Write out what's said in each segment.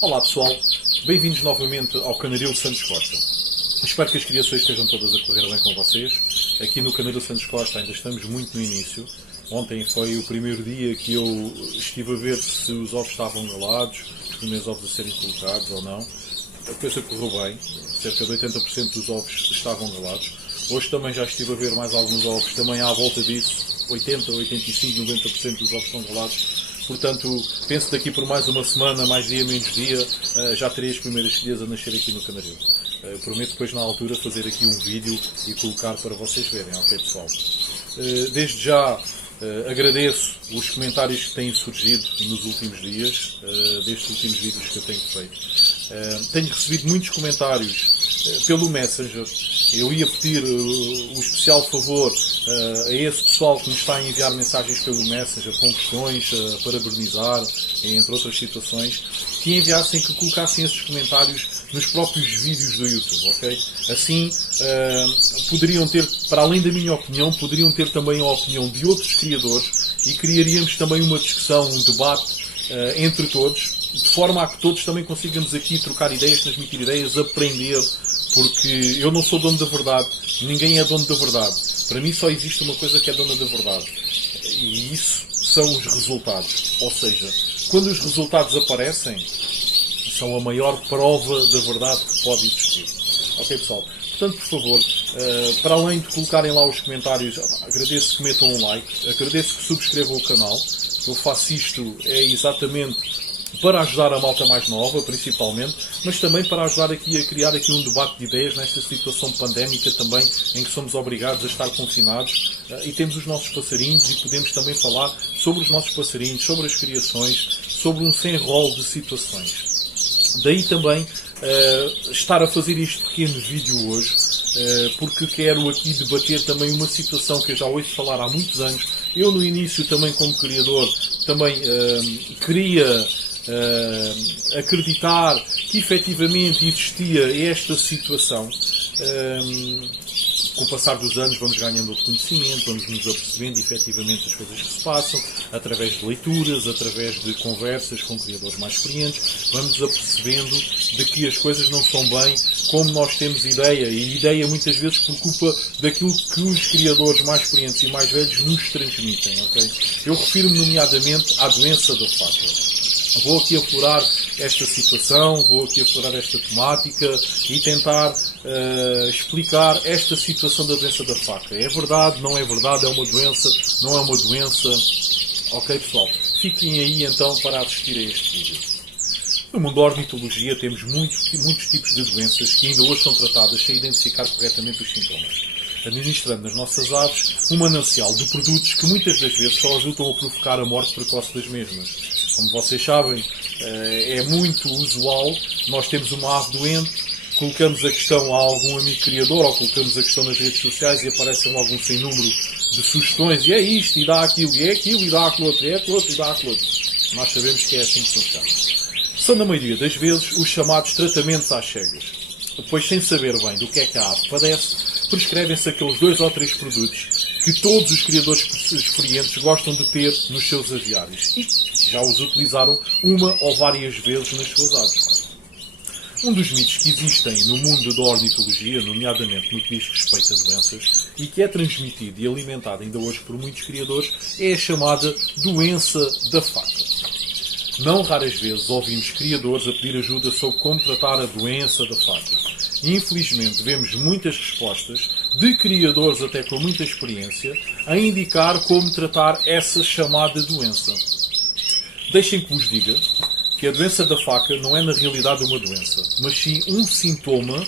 Olá pessoal, bem-vindos novamente ao Canaril Santos Costa. Espero que as criações estejam todas a correr bem com vocês. Aqui no Canaril Santos Costa ainda estamos muito no início. Ontem foi o primeiro dia que eu estive a ver se os ovos estavam galados, os primeiros ovos a serem colocados ou não. A coisa correu bem, cerca de 80% dos ovos estavam galados. Hoje também já estive a ver mais alguns ovos, também à volta disso, 80, 85, 90% dos ovos estão galados. Portanto, penso que daqui por mais uma semana, mais dia, menos dia, já terei as primeiras filhas a nascer aqui no Canaril. Prometo depois na altura fazer aqui um vídeo e colocar para vocês verem, ok pessoal? Desde já agradeço os comentários que têm surgido nos últimos dias, destes últimos vídeos que eu tenho feito. Tenho recebido muitos comentários pelo Messenger. Eu ia pedir o especial favor a esse pessoal que nos está a enviar mensagens pelo Messenger com questões a parabenizar, entre outras situações, que enviassem, que colocassem esses comentários nos próprios vídeos do YouTube, ok? Assim, poderiam ter, para além da minha opinião, poderiam ter também a opinião de outros criadores e criaríamos também uma discussão, um debate entre todos, de forma a que todos também consigamos aqui trocar ideias, transmitir ideias, aprender, porque eu não sou dono da verdade, ninguém é dono da verdade. Para mim só existe uma coisa que é dona da verdade, e isso são os resultados. Ou seja, quando os resultados aparecem, são a maior prova da verdade que pode existir. Ok, pessoal? Portanto, por favor, para além de colocarem lá os comentários, agradeço que metam um like, agradeço que subscrevam o canal. Eu faço isto exatamente para ajudar a malta mais nova, principalmente, mas também para ajudar aqui a criar aqui um debate de ideias nesta situação pandémica também, em que somos obrigados a estar confinados e temos os nossos passarinhos e podemos também falar sobre os nossos passarinhos, sobre as criações, sobre um sem rol de situações. Daí também estar a fazer este pequeno vídeo hoje, porque quero aqui debater também uma situação que eu já ouço falar há muitos anos. Eu no início também como criador também queria acreditar que efetivamente existia esta situação. Com o passar dos anos vamos ganhando outro conhecimento, vamos nos apercebendo efetivamente das coisas que se passam, através de leituras, através de conversas com criadores mais experientes, vamos apercebendo de que as coisas não são bem como nós temos ideia, e ideia muitas vezes por culpa daquilo que os criadores mais experientes e mais velhos nos transmitem, ok? Eu refiro-me nomeadamente à doença da faca. Vou aqui aflorar esta situação, vou aqui aflorar esta temática e tentar explicar esta situação da doença da faca. É verdade, não é verdade, é uma doença, não é uma doença? Ok, pessoal? Fiquem aí então para assistir a este vídeo. No mundo da ornitologia temos muitos tipos de doenças que ainda hoje são tratadas sem identificar corretamente os sintomas, administrando nas nossas aves um manancial de produtos que muitas das vezes só ajudam a provocar a morte precoce das mesmas. Como vocês sabem, é muito usual, nós temos uma ave doente, colocamos a questão a algum amigo criador ou colocamos a questão nas redes sociais e aparecem logo um sem número de sugestões, e é isto, e dá aquilo, e é aquilo, e dá aquilo outro, e é aquilo outro, e dá aquilo outro. Nós sabemos que é assim que funciona. São, na maioria das vezes, os chamados tratamentos às cegas. Depois, sem saber bem do que é que a ave padece, prescrevem-se aqueles 2 ou 3 produtos que todos os criadores experientes gostam de ter nos seus aviários e já os utilizaram uma ou várias vezes nas suas aves. Um dos mitos que existem no mundo da ornitologia, nomeadamente no que diz respeito a doenças, e que é transmitido e alimentado ainda hoje por muitos criadores, é a chamada doença da faca. Não raras vezes ouvimos criadores a pedir ajuda sobre como tratar a doença da faca. E, infelizmente, vemos muitas respostas de criadores até com muita experiência a indicar como tratar essa chamada doença. Deixem que vos diga que a doença da faca não é na realidade uma doença, mas sim um sintoma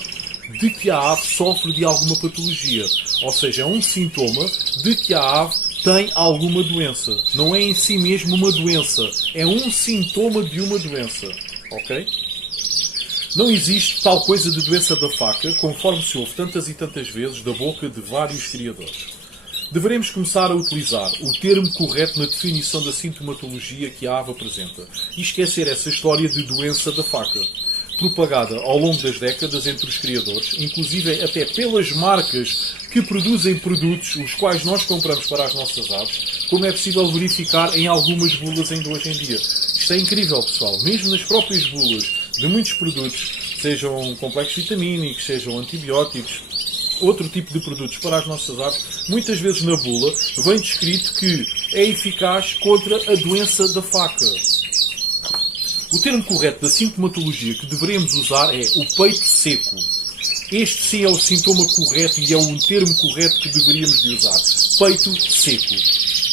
de que a ave sofre de alguma patologia. Ou seja, é um sintoma de que a ave tem alguma doença. Não é em si mesmo uma doença, é um sintoma de uma doença. Ok? Não existe tal coisa de doença da faca, conforme se ouve tantas e tantas vezes da boca de vários criadores. Deveremos começar a utilizar o termo correto na definição da sintomatologia que a ave apresenta e esquecer essa história de doença da faca, propagada ao longo das décadas entre os criadores, inclusive até pelas marcas que produzem produtos os quais nós compramos para as nossas aves, como é possível verificar em algumas bulas ainda hoje em dia. Isto é incrível, pessoal. Mesmo nas próprias bulas de muitos produtos, sejam complexos vitamínicos, sejam antibióticos, outro tipo de produtos para as nossas aves, muitas vezes na bula vem descrito que é eficaz contra a doença da faca. O termo correto da sintomatologia que deveremos usar é o peito seco. Este sim é o sintoma correto e é o termo correto que deveríamos de usar. Peito seco.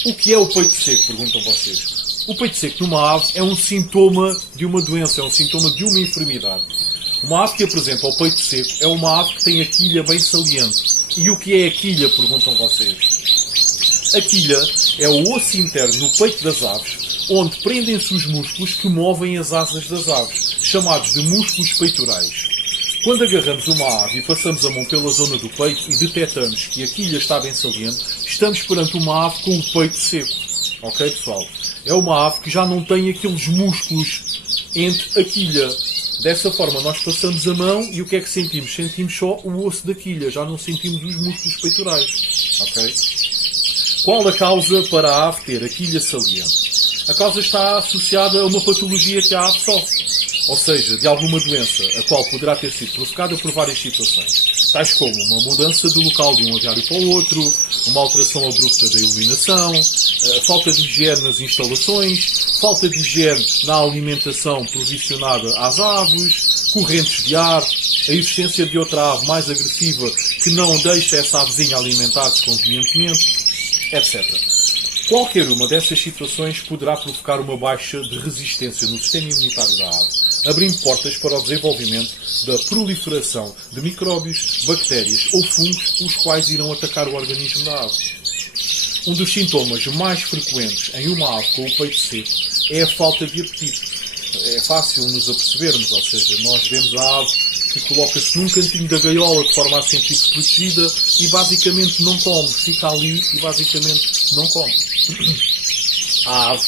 O que é o peito seco? Perguntam vocês. O peito seco numa ave é um sintoma de uma doença, é um sintoma de uma enfermidade. Uma ave que apresenta o peito seco é uma ave que tem a quilha bem saliente. E o que é a quilha? Perguntam vocês. A quilha é o osso interno no peito das aves, onde prendem-se os músculos que movem as asas das aves, chamados de músculos peitorais. Quando agarramos uma ave e passamos a mão pela zona do peito e detectamos que a quilha está bem saliente, estamos perante uma ave com o peito seco. Ok, pessoal? É uma ave que já não tem aqueles músculos entre a quilha. Dessa forma, nós passamos a mão e o que é que sentimos? Sentimos só o osso da quilha, já não sentimos os músculos peitorais. Ok? Qual a causa para a ave ter a quilha saliente? A causa está associada a uma patologia que a ave sofre, ou seja, de alguma doença, a qual poderá ter sido provocada por várias situações, tais como uma mudança de local de um aviário para o outro, uma alteração abrupta da iluminação, falta de higiene nas instalações, falta de higiene na alimentação provisionada às aves, correntes de ar, a existência de outra ave mais agressiva que não deixa essa avezinha alimentar-se convenientemente, etc. Qualquer uma dessas situações poderá provocar uma baixa de resistência no sistema imunitário da ave, abrindo portas para o desenvolvimento da proliferação de micróbios, bactérias ou fungos, os quais irão atacar o organismo da ave. Um dos sintomas mais frequentes em uma ave com o peito seco é a falta de apetite. É fácil nos apercebermos, ou seja, nós vemos a ave que coloca-se num cantinho da gaiola de forma a sentir-se protegida e basicamente não come, fica ali e basicamente não come. A ave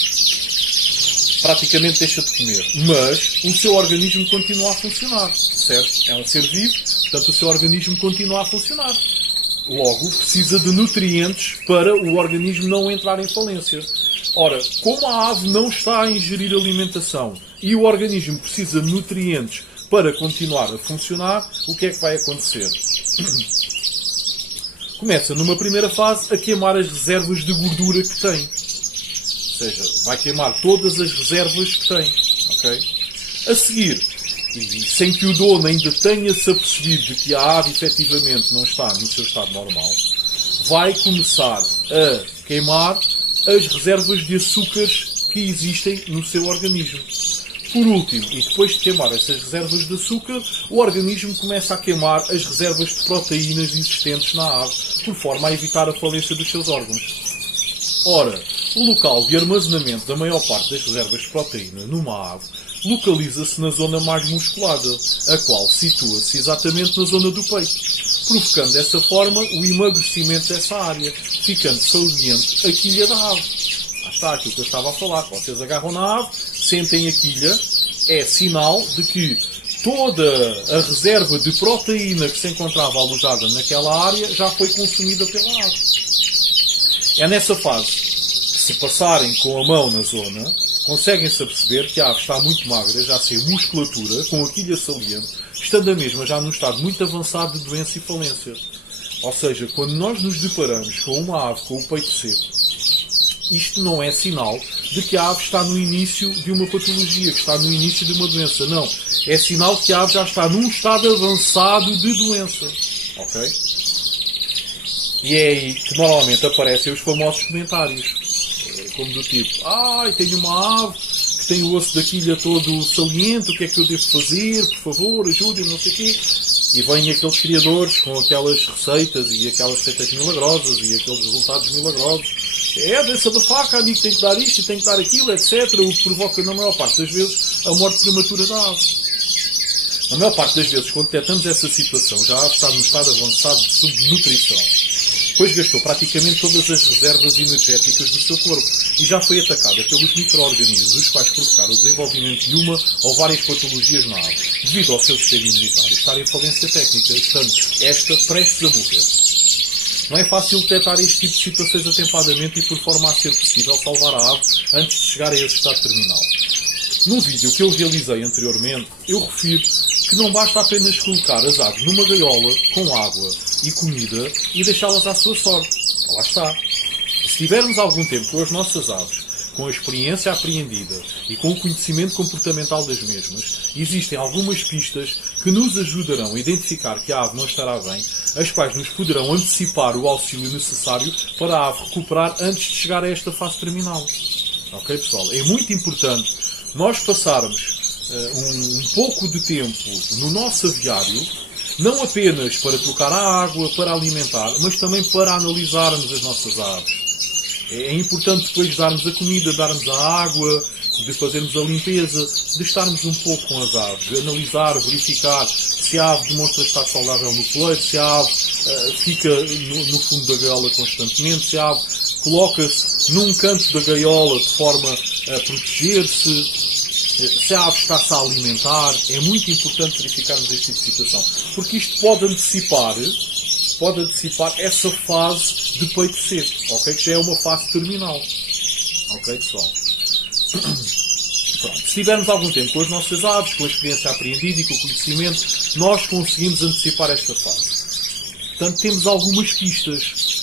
praticamente deixa de comer, mas o seu organismo continua a funcionar, certo? É um ser vivo, portanto o seu organismo continua a funcionar. Logo, precisa de nutrientes para o organismo não entrar em falência. Ora, como a ave não está a ingerir alimentação e o organismo precisa de nutrientes para continuar a funcionar, o que é que vai acontecer? Começa, numa primeira fase, a queimar as reservas de gordura que tem. Ou seja, vai queimar todas as reservas que tem. Okay? A seguir, e sem que o dono ainda tenha-se apercebido de que a ave efetivamente não está no seu estado normal, vai começar a queimar as reservas de açúcares que existem no seu organismo. Por último, e depois de queimar essas reservas de açúcar, o organismo começa a queimar as reservas de proteínas existentes na ave, por forma a evitar a falência dos seus órgãos. Ora, o local de armazenamento da maior parte das reservas de proteína numa ave localiza-se na zona mais musculada, a qual situa-se exatamente na zona do peito, provocando dessa forma o emagrecimento dessa área, ficando saliente a quilha da ave. Lá está aquilo que eu estava a falar. Vocês agarram na ave, sentem a quilha, é sinal de que toda a reserva de proteína que se encontrava alojada naquela área já foi consumida pela ave. É nessa fase que, se passarem com a mão na zona, conseguem-se aperceber que a ave está muito magra, já sem musculatura, com a quilha saliente, estando a mesma já num estado muito avançado de doença e falência. Ou seja, quando nós nos deparamos com uma ave com o peito seco, isto não é sinal de que a ave está no início de uma patologia, que está no início de uma doença. Não. É sinal de que a ave já está num estado avançado de doença. Ok? E é aí que normalmente aparecem os famosos comentários. Como do tipo, tenho uma ave que tem o osso da quilha todo saliente, o que é que eu devo fazer? Por favor, ajude-me, não sei o quê. E vêm aqueles criadores com aquelas receitas e aquelas receitas milagrosas e aqueles resultados milagrosos. É a doença da faca, amigo, tem que dar isto e tem que dar aquilo, etc. O que provoca, na maior parte das vezes, a morte prematura da ave. Na maior parte das vezes, quando detectamos essa situação, já a ave está num estado avançado de subnutrição, pois gastou praticamente todas as reservas energéticas do seu corpo e já foi atacada pelos micro-organismos, os quais provocaram o desenvolvimento de uma ou várias patologias na ave, devido ao seu sistema imunitário estar em falência técnica, estando esta prestes a morrer. Não é fácil detectar este tipo de situações atempadamente e por forma a ser possível salvar a ave antes de chegar a esse estado terminal. Num vídeo que eu realizei anteriormente, eu refiro que não basta apenas colocar as aves numa gaiola com água e comida e deixá-las à sua sorte. Lá está. Se tivermos algum tempo com as nossas aves, com a experiência apreendida e com o conhecimento comportamental das mesmas, existem algumas pistas que nos ajudarão a identificar que a ave não estará bem, as quais nos poderão antecipar o auxílio necessário para a ave recuperar antes de chegar a esta fase terminal. Ok, pessoal? É muito importante nós passarmos um pouco de tempo no nosso aviário, não apenas para trocar a água, para alimentar, mas também para analisarmos as nossas aves. É importante depois darmos a comida, darmos a água, de fazermos a limpeza, de estarmos um pouco com as aves, de analisar, verificar se a ave demonstra estar saudável no peleiro, se a ave fica no fundo da gaiola constantemente, se a ave coloca-se num canto da gaiola de forma a proteger-se, se a ave está-se a alimentar. É muito importante verificarmos este tipo de situação, porque isto pode antecipar essa fase de peito seco, ok? Que já é uma fase terminal. Ok, pessoal? Pronto. Se tivermos algum tempo com as nossas aves, com a experiência apreendida e com o conhecimento, nós conseguimos antecipar esta fase. Portanto, temos algumas pistas.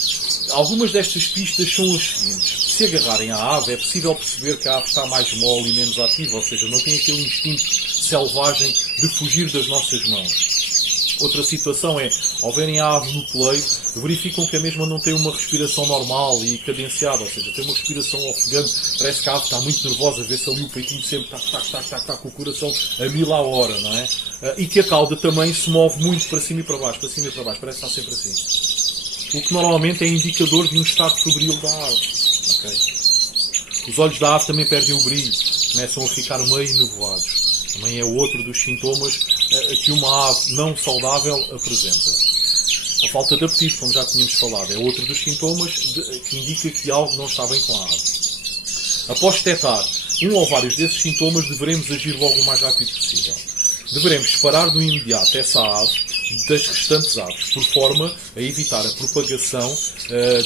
Algumas destas pistas são as seguintes. Se agarrarem à ave, é possível perceber que a ave está mais mole e menos ativa, ou seja, não tem aquele instinto selvagem de fugir das nossas mãos. Outra situação é, ao verem a ave no peleio, verificam que a mesma não tem uma respiração normal e cadenciada, ou seja, tem uma respiração ofegante, parece que a ave está muito nervosa, vê-se ali o peitinho sempre está com o coração a 1000 à hora, não é? E que a cauda também se move muito para cima e para baixo, parece que está sempre assim. O que normalmente é indicador de um estado febril da ave. Okay? Os olhos da ave também perdem o brilho, começam a ficar meio nevoados. Também é outro dos sintomas que uma ave não saudável apresenta. A falta de apetite, como já tínhamos falado, é outro dos sintomas que indica que algo não está bem com a ave. Após detectar um ou vários desses sintomas, devemos agir logo o mais rápido possível. Devemos separar no imediato essa ave das restantes aves, por forma a evitar a propagação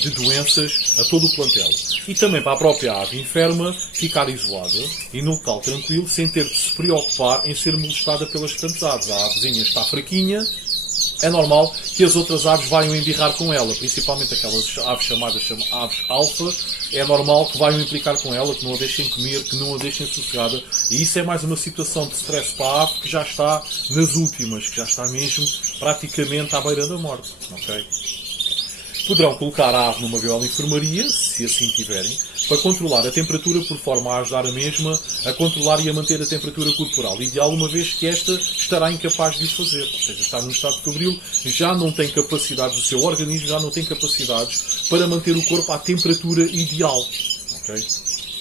de doenças a todo o plantel. E também para a própria ave enferma ficar isolada e num local tranquilo, sem ter de se preocupar em ser molestada pelas restantes aves. A avezinha está fraquinha, é normal que as outras aves vayam embirrar com ela, principalmente aquelas aves chamadas aves alfa, é normal que vayam implicar com ela, que não a deixem comer, que não a deixem sossegada, e isso é mais uma situação de stress para a ave que já está nas últimas, que já está mesmo praticamente à beira da morte. Okay? Poderão colocar a ave numa gaiola de enfermaria, se assim tiverem, para controlar a temperatura por forma a ajudar a mesma a controlar e a manter a temperatura corporal ideal, uma vez que esta estará incapaz de o fazer. Ou seja, está num estado febril, já não tem capacidades, o seu organismo já não tem capacidades para manter o corpo à temperatura ideal. Okay?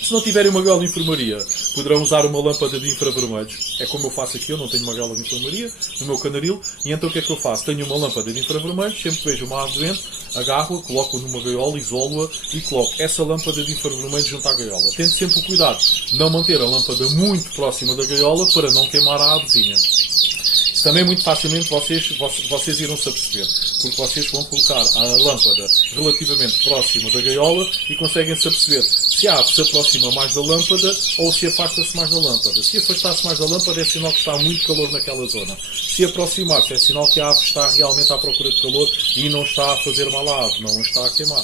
Se não tiverem uma gaiola de enfermaria, poderão usar uma lâmpada de infravermelhos. É como eu faço aqui, eu não tenho uma gaiola de enfermaria no meu canaril, e então o que é que eu faço? Tenho uma lâmpada de infravermelhos, sempre que vejo uma ave doente, agarro-a, coloco-a numa gaiola, isolo-a e coloco essa lâmpada de infravermelho junto à gaiola. Tendo sempre o cuidado de não manter a lâmpada muito próxima da gaiola para não queimar a avezinha. Isso também muito facilmente vocês irão se aperceber, porque vocês vão colocar a lâmpada relativamente próxima da gaiola e conseguem-se aperceber se a ave se aproxima mais da lâmpada ou se afasta-se mais da lâmpada. Se afastar-se mais da lâmpada é sinal que está muito calor naquela zona. Se aproximar-se é sinal que a ave está realmente à procura de calor e não está a fazer mal à ave, não a está a queimar.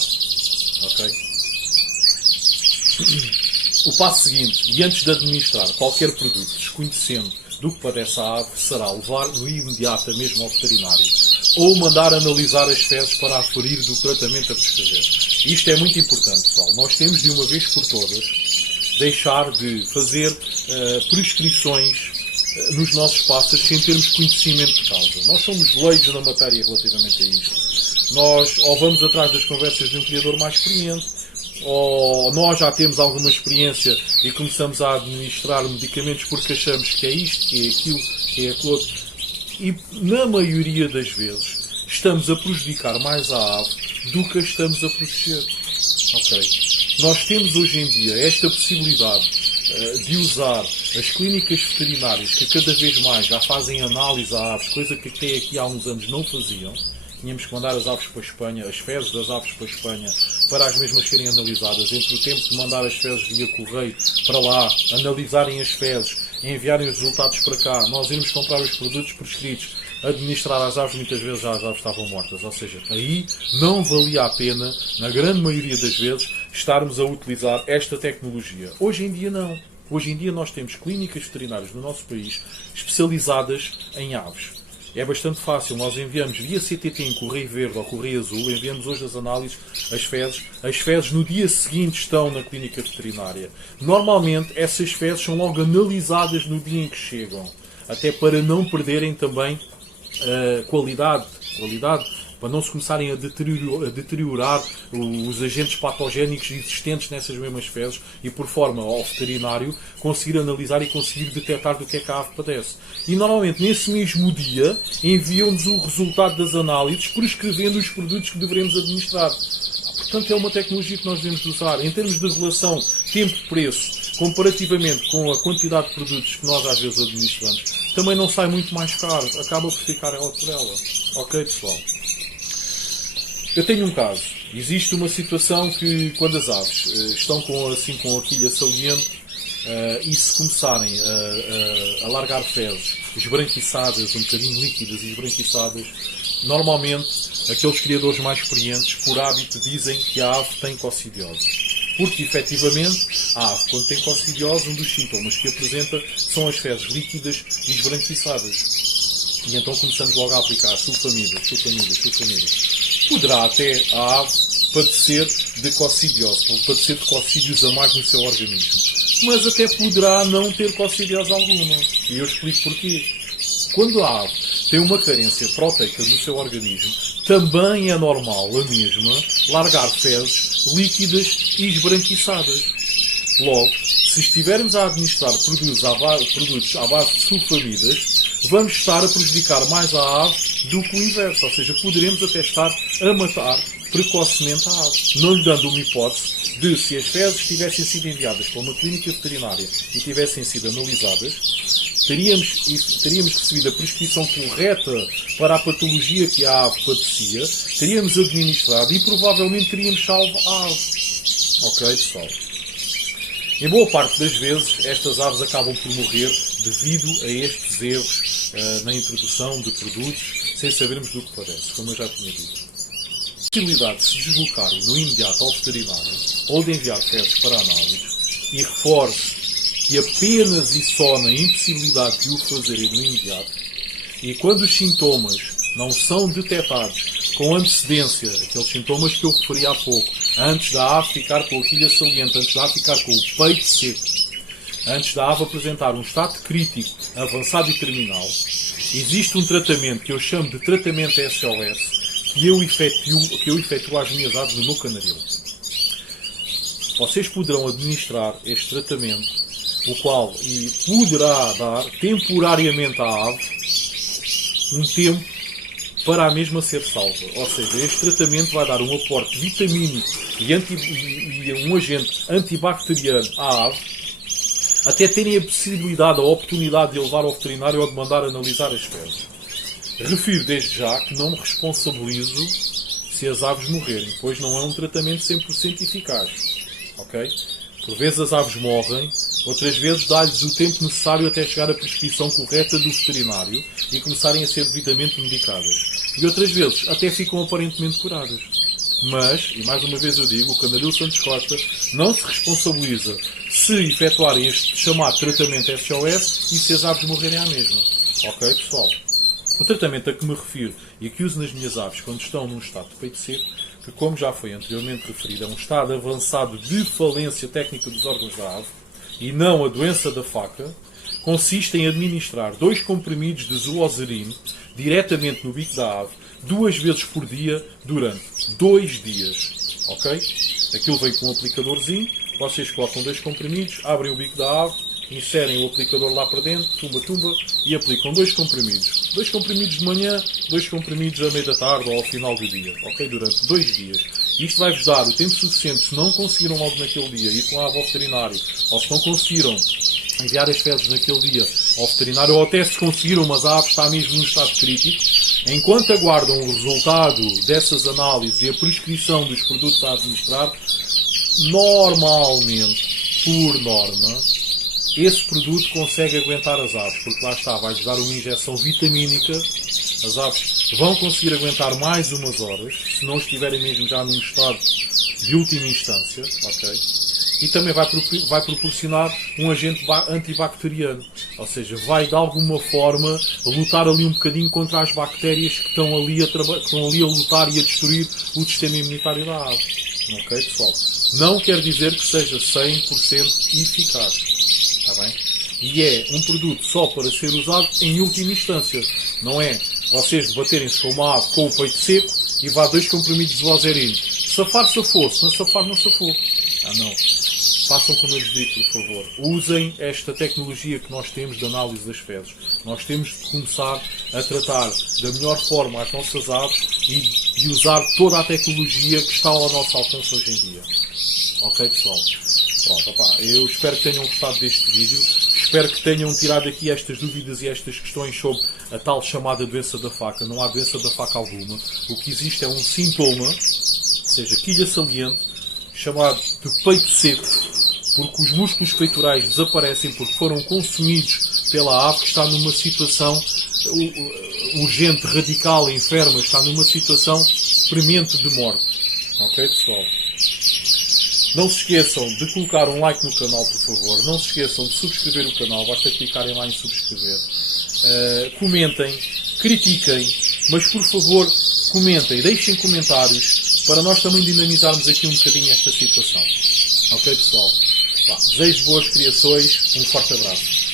Ok? O passo seguinte, e antes de administrar qualquer produto desconhecendo do que padece a ave, será levar no imediato mesmo ao veterinário ou mandar analisar as fezes para aferir do tratamento a prescrever. Isto é muito importante, pessoal. Nós temos de uma vez por todas deixar de fazer prescrições nos nossos pássaros sem termos conhecimento de causa. Nós somos leigos na matéria relativamente a isto. Nós ou vamos atrás das conversas de um criador mais experiente, ou nós já temos alguma experiência e começamos a administrar medicamentos porque achamos que é isto, que é aquilo, que é aquilo outro. E, na maioria das vezes, estamos a prejudicar mais a ave do que a estamos a proteger. Okay? Nós temos hoje em dia esta possibilidade de usar as clínicas veterinárias que cada vez mais já fazem análise a aves, coisa que até aqui há uns anos não faziam. Tínhamos que mandar as aves para a Espanha, as fezes das aves para a Espanha, para as mesmas serem analisadas. Entre o tempo de mandar as fezes via correio para lá, analisarem as fezes enviarem os resultados para cá, nós irmos comprar os produtos prescritos, administrar as aves, muitas vezes já as aves estavam mortas. Ou seja, aí não valia a pena, na grande maioria das vezes, estarmos a utilizar esta tecnologia. Hoje em dia não. Hoje em dia nós temos clínicas veterinárias no nosso país especializadas em aves. É bastante fácil, nós enviamos via CTT em correio verde ou correio azul, enviamos hoje as análises, as fezes no dia seguinte estão na clínica veterinária. Normalmente essas fezes são logo analisadas no dia em que chegam, até para não perderem também qualidade, para não se começarem a deteriorar os agentes patogénicos existentes nessas mesmas fezes e, por forma ao veterinário, conseguir analisar e conseguir detectar do que é que a ave padece. E, normalmente, nesse mesmo dia, enviam-nos o resultado das análises, prescrevendo os produtos que devemos administrar. Portanto, é uma tecnologia que nós devemos usar. Em termos de relação tempo-preço, comparativamente com a quantidade de produtos que nós às vezes administramos, também não sai muito mais caro. Acaba por ficar ela por ela. Ok, pessoal? Eu tenho um caso. Existe uma situação que, quando as aves estão com a quilha saliente e se começarem a largar fezes esbranquiçadas, um bocadinho líquidas e esbranquiçadas, normalmente aqueles criadores mais experientes, por hábito, dizem que a ave tem coccidiose. Porque, efetivamente, a ave, quando tem coccidiose, um dos sintomas que apresenta são as fezes líquidas e esbranquiçadas. E então começamos logo a aplicar sulfamidas. Poderá até a ave padecer de coccidiose, padecer de coccídios a mais no seu organismo. Mas até poderá não ter coccidiose alguma. E eu explico porquê. Quando a ave tem uma carência proteica no seu organismo, também é normal a mesma largar fezes líquidas e esbranquiçadas. Logo, se estivermos a administrar produtos à base de sulfamidas, vamos estar a prejudicar mais a ave do que o inverso. Ou seja, poderemos até estar a matar precocemente a ave, não lhe dando uma hipótese de, se as fezes tivessem sido enviadas para uma clínica veterinária e tivessem sido analisadas, teríamos recebido a prescrição correta para a patologia que a ave padecia, teríamos administrado e provavelmente teríamos salvo a ave. Ok, pessoal? Em boa parte das vezes, estas aves acabam por morrer devido a estes erros na introdução de produtos, sem sabermos do que padece, como eu já tinha dito. A possibilidade de se deslocarem no imediato ao veterinário ou de enviar fezes para análise, e reforço que apenas e só na impossibilidade de o fazerem no imediato, e quando os sintomas não são detectados com antecedência, aqueles sintomas que eu referi há pouco, antes da ave ficar com a quilha saliente, antes da ave ficar com o peito seco, antes da ave apresentar um estado crítico, avançado e terminal, existe um tratamento que eu chamo de tratamento SOS, que eu efetuo às minhas aves no meu canaril. Vocês poderão administrar este tratamento, o qual poderá dar temporariamente à ave um tempo para a mesma ser salva. Ou seja, este tratamento vai dar um aporte vitamínico e um agente antibacteriano à ave, até terem a possibilidade, a oportunidade de levar ao veterinário ou de mandar analisar as fezes. Refiro desde já que não me responsabilizo se as aves morrerem, pois não é um tratamento 100% eficaz. Ok? Por vezes as aves morrem, outras vezes dá-lhes o tempo necessário até chegar à prescrição correta do veterinário e começarem a ser devidamente medicadas. E outras vezes até ficam aparentemente curadas. Mas, e mais uma vez eu digo, o Canaril Santos Costa não se responsabiliza se efetuarem este chamado tratamento SOS e se as aves morrerem à mesma. Ok, pessoal? O tratamento a que me refiro e a que uso nas minhas aves quando estão num estado de peito seco, que, como já foi anteriormente referido, é um estado avançado de falência técnica dos órgãos da ave, e não a doença da faca, consiste em administrar 2 comprimidos de zoosarine diretamente no bico da ave, 2 vezes por dia, durante 2 dias. Ok? Aquilo vem com um aplicadorzinho, vocês colocam 2 comprimidos, abrem o bico da ave, inserem o aplicador lá para dentro, tumba, e aplicam 2 comprimidos. 2 comprimidos de manhã, 2 comprimidos à meia da tarde ou ao final do dia. Ok? Durante 2 dias. Isto vai-vos dar o tempo suficiente, se não conseguiram logo naquele dia ir com a ave ao veterinário, ou se não conseguiram enviar as fezes naquele dia ao veterinário, ou até se conseguiram, mas a ave está mesmo num estado crítico, enquanto aguardam o resultado dessas análises e a prescrição dos produtos a administrar, normalmente, por norma, esse produto consegue aguentar as aves, porque lá está, vai-lhes dar uma injeção vitamínica, as aves vão conseguir aguentar mais umas horas, se não estiverem mesmo já num estado de última instância, ok? E também vai proporcionar um agente antibacteriano, ou seja, vai de alguma forma lutar ali um bocadinho contra as bactérias que estão ali a lutar e a destruir o sistema imunitário da ave. Ok, pessoal? Não quer dizer que seja 100% eficaz. Está bem? E é um produto só para ser usado em última instância. Não é vocês debaterem-se com uma ave com o peito seco e vá 2 comprimidos de Vozerine. Safar, safou. Se não safar, não safou. Não. Façam como eu lhes digo, por favor. Usem esta tecnologia que nós temos de análise das fezes. Nós temos de começar a tratar da melhor forma as nossas aves e usar toda a tecnologia que está ao nosso alcance hoje em dia. Ok, pessoal? Pronto, opá, eu espero que tenham gostado deste vídeo. Espero que tenham tirado aqui estas dúvidas e estas questões sobre a tal chamada doença da faca. Não há doença da faca alguma. O que existe é um sintoma, ou seja, quilha saliente, chamado de peito seco, porque os músculos peitorais desaparecem porque foram consumidos pela ave que está numa situação urgente, radical, enferma, está numa situação premente de morte. Ok, pessoal? Não se esqueçam de colocar um like no canal, por favor. Não se esqueçam de subscrever o canal. Basta clicarem lá em subscrever. Comentem, critiquem, mas por favor, comentem, deixem comentários para nós também dinamizarmos aqui um bocadinho esta situação. Ok, pessoal? Desejo boas criações. Um forte abraço.